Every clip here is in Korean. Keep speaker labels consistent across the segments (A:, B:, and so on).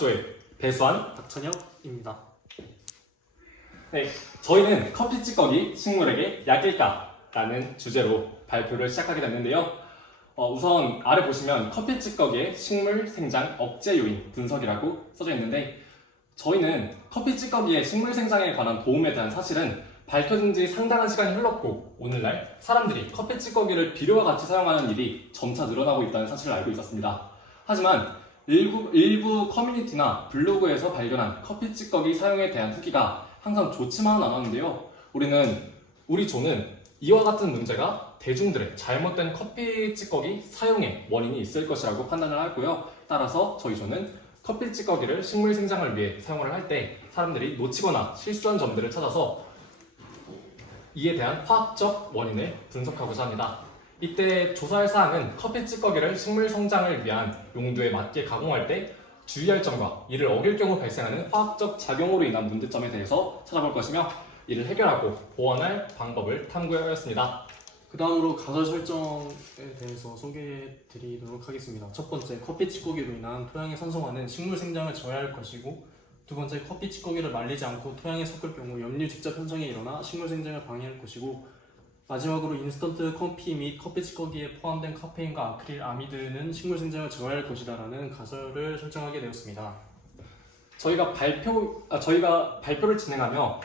A: 과학조의 배수환
B: 박찬혁입니다.
A: 네, 저희는 커피 찌꺼기 식물에게 약일까라는 주제로 발표를 시작하게 됐는데요. 어, 우선 아래 보시면 커피 찌꺼기의 식물 생장 억제 요인 분석이라고 써져 있는데 저희는 커피 찌꺼기의 식물 생장에 관한 도움에 대한 사실은 밝혀진 지 상당한 시간이 흘렀고 오늘날 사람들이 커피 찌꺼기를 비료와 같이 사용하는 일이 점차 늘어나고 있다는 사실을 알고 있었습니다. 하지만 일부, 일부 커뮤니티나 블로그에서 발견한 커피 찌꺼기 사용에 대한 후기가 항상 좋지만은 않았는데요. 우리는 우리 조는 이와 같은 문제가 대중들의 잘못된 커피 찌꺼기 사용의 원인이 있을 것이라고 판단을 하고요. 따라서 저희 조는 커피 찌꺼기를 식물 생장을 위해 사용을 할 때 사람들이 놓치거나 실수한 점들을 찾아서 이에 대한 화학적 원인을 분석하고자 합니다. 이때 조사할 사항은 커피 찌꺼기를 식물 성장을 위한 용도에 맞게 가공할 때 주의할 점과 이를 어길 경우 발생하는 화학적 작용으로 인한 문제점에 대해서 찾아볼 것이며 이를 해결하고 보완할 방법을 탐구하였습니다.
B: 그 다음으로 가설 설정에 대해서 소개해 드리도록 하겠습니다. 첫 번째, 커피 찌꺼기로 인한 토양의 산성화는 식물 생장을 저해할 것이고 두 번째, 커피 찌꺼기를 말리지 않고 토양에 섞을 경우 염류 직접 현상이 일어나 식물 생장을 방해할 것이고 마지막으로 인스턴트 커피 및 커피 찌꺼기에 포함된 카페인과 아크릴 아미드는 식물 생장을 저해할 것이다라는 가설을 설정하게 되었습니다.
A: 저희가 발표 아, 저희가 발표를 진행하며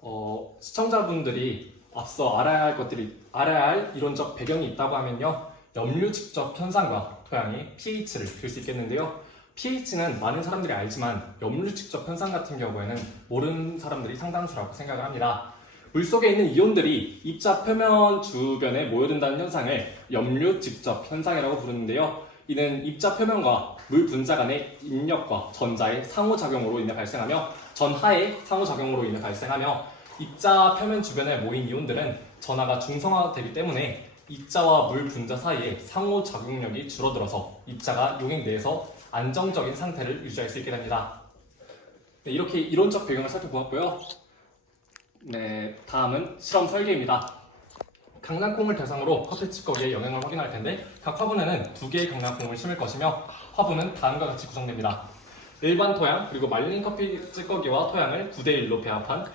A: 어, 시청자분들이 앞서 알아야 할 것들이 알아야 할 이론적 배경이 있다고 하면요 염류 직접 현상과 토양의 pH를 들 수 있겠는데요 pH는 많은 사람들이 알지만 염류 직접 현상 같은 경우에는 모르는 사람들이 상당수라고 생각을 합니다 물 속에 있는 이온들이 입자 표면 주변에 모여든다는 현상을 염류 직접 현상이라고 부르는데요 이는 입자 표면과 물 분자 간의 입력과 전자의 상호작용으로 인해 발생하며 전하의 상호작용으로 인해 발생하며 입자 표면 주변에 모인 이온들은 전하가 중성화되기 때문에 입자와 물 분자 사이에 상호작용력이 줄어들어서 입자가 용액 내에서 안정적인 상태를 유지할 수 있게 됩니다. 네, 이렇게 이론적 배경을 살펴보았고요. 네, 다음은 실험 설계입니다. 강낭콩을 대상으로 커피 찌꺼기의 영향을 확인할 텐데 각 화분에는 두 개의 강낭콩을 심을 것이며 화분은 다음과 같이 구성됩니다. 일반 토양 그리고 말린 커피 찌꺼기와 토양을 9대 1로 배합한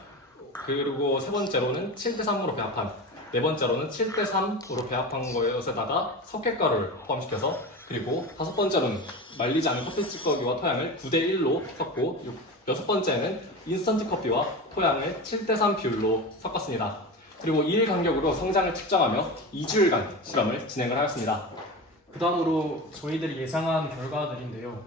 A: 그리고 세 번째로는 7대 3으로 배합한 네 번째로는 7대 3으로 배합한 것에다가 석회가루를 포함시켜서 그리고 다섯 번째로는 말리지 않은 커피 찌꺼기와 토양을 9대 1로 섞고 여섯 번째는 인스턴트 커피와 토양을 7대 3 비율로 섞었습니다. 그리고 2일 간격으로 성장을 측정하며 2주일간 실험을 진행을 하였습니다.
B: 그 다음으로 저희들이 예상한 결과들인데요.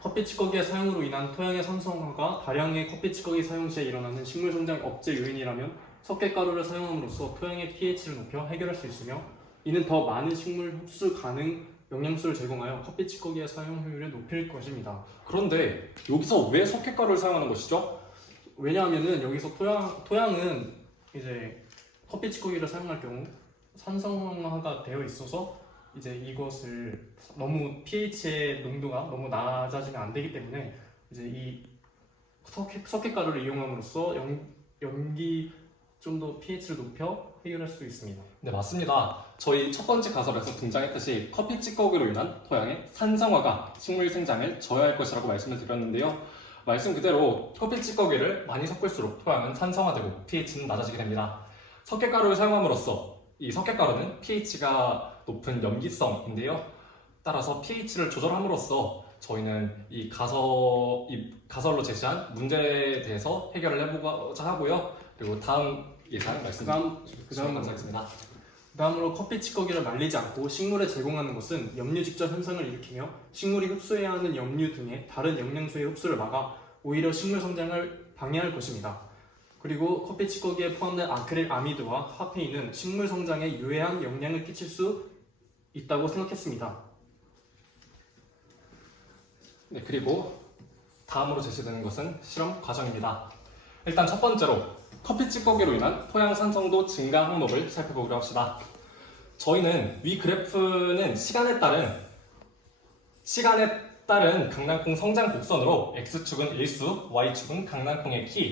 B: 커피 찌꺼기의 사용으로 인한 토양의 산성화가 다량의 커피 찌꺼기 사용 시에 일어나는 식물 성장 억제 요인이라면 석회가루를 사용함으로써 토양의 pH를 높여 해결할 수 있으며 이는 더 많은 식물 흡수 가능 영양소를 제공하여 커피 찌꺼기의 사용 효율을 높일 것입니다.
A: 그런데 여기서 왜 석회가루를 사용하는 것이죠?
B: 왜냐하면은 여기서 토양 토양은 이제 커피 찌꺼기를 사용할 경우 산성화가 되어 있어서 이제 이것을 너무 pH의 농도가 너무 낮아지면 안 되기 때문에 이제 이 석회, 석회가루를 이용함으로써 연, 연기 좀 더 pH를 높여 해결할 수 있습니다.
A: 네, 맞습니다. 저희 첫 번째 가설에서 등장했듯이 커피 찌꺼기로 인한 토양의 산성화가 식물 생장을 저해할 것이라고 말씀을 드렸는데요. 말씀 그대로 커피 찌꺼기를 많이 섞을수록 토양은 산성화되고 pH는 낮아지게 됩니다. 석회가루를 사용함으로써 이 석회가루는 pH가 높은 염기성인데요. 따라서 pH를 조절함으로써 저희는 이 가설, 이 가설로 제시한 문제에 대해서 해결을 해보고자 하고요. 그리고 다음 예상 말씀
B: 그다음 그다음
A: 감사하겠습니다.
B: 다음으로 커피 찌꺼기를 말리지 않고 식물에 제공하는 것은 염류 직접 현상을 일으키며 식물이 흡수해야 하는 염류 등의 다른 영양소의 흡수를 막아 오히려 식물 성장을 방해할 것입니다. 그리고 커피 찌꺼기에 포함된 아크릴 아미드와 카페인은 식물 성장에 유해한 영향을 끼칠 수 있다고 생각했습니다.
A: 네, 그리고 다음으로 제시되는 것은 실험 과정입니다. 일단 첫 번째로 커피 찌꺼기로 인한 토양 산성도 증가 항목을 살펴보기로 합시다. 저희는 위 그래프는 시간에 따른 시간에 따른 강낭콩 성장 곡선으로 x축은 일수, y축은 강낭콩의 키,